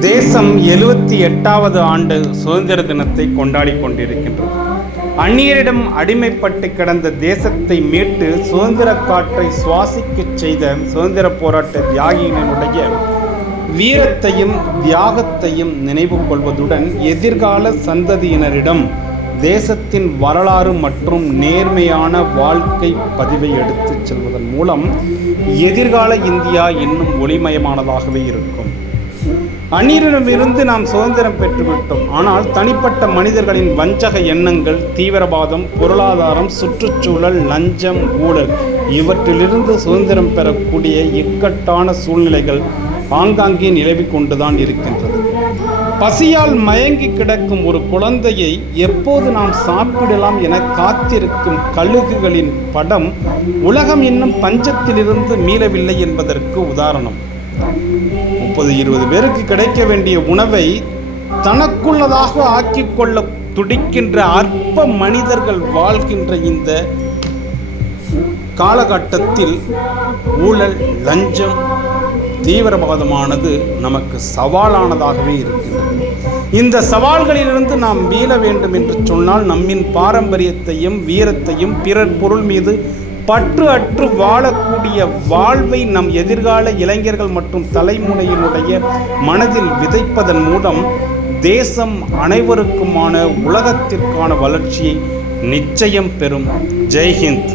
தேசம் எழுவத்தி எட்டாவது ஆண்டு சுதந்திர தினத்தை கொண்டாடி கொண்டிருக்கின்றது. அந்நியரிடம் அடிமைப்பட்டு கிடந்த தேசத்தை மீட்டு சுதந்திர காற்றை சுவாசிக்கச் செய்த சுதந்திர போராட்ட தியாகிகளினுடைய வீரத்தையும் தியாகத்தையும் நினைவு கொள்வதுடன் எதிர்கால சந்ததியினரிடம் தேசத்தின் வரலாறு மற்றும் நேர்மையான வாழ்க்கை பதிவை எடுத்துச் செல்வதன் மூலம் எதிர்கால இந்தியா இன்னும் ஒளிமயமானதாகவே இருக்கும். அந்நியரிடமிருந்து நாம் சுதந்திரம் பெற்றுவிட்டோம். ஆனால் தனிப்பட்ட மனிதர்களின் வஞ்சக எண்ணங்கள் தீவிரவாதம் பொருளாதாரம் சுற்றுச்சூழல் லஞ்சம் ஊழல் இவற்றிலிருந்து சுதந்திரம் பெறக்கூடிய இக்கட்டான சூழ்நிலைகள் ஆங்காங்கே நிலவி கொண்டுதான் இருக்கின்றது. பசியால் மயங்கி கிடக்கும் ஒரு குழந்தையை எப்போது நாம் சாப்பிடலாம் என காத்திருக்கும் கழுகுகளின் படம் உலகம் இன்னும் பஞ்சத்திலிருந்து மீளவில்லை என்பதற்கு உதாரணம். முப்பது இருபது பேருக்கு கிடைக்க வேண்டிய உணவை தனக்குள்ளதாக ஆக்கிக்கொள்ள துடிக்கின்ற அற்ப மனிதர்கள் வாழ்கின்ற இந்த காலகட்டத்தில் ஊழல் லஞ்சம் தீவிரவாதமானது நமக்கு சவாலானதாகவே இருக்கின்றது. இந்த சவால்களிலிருந்து நாம் மீள வேண்டும் என்று சொன்னால் நம்மின் பாரம்பரியத்தையும் வீரத்தையும் பிறர் பொருள் மீது பற்று அற்று வாழக்கூடிய வாழ்வை நம் எதிர்கால இளைஞர்கள் மற்றும் தலைமுறையினுடைய மனதில் விதைப்பதன் மூலம் தேசம் அனைவருக்குமான உலகத்திற்கான வளர்ச்சியை நிச்சயம் பெறும். ஜெய்ஹிந்த்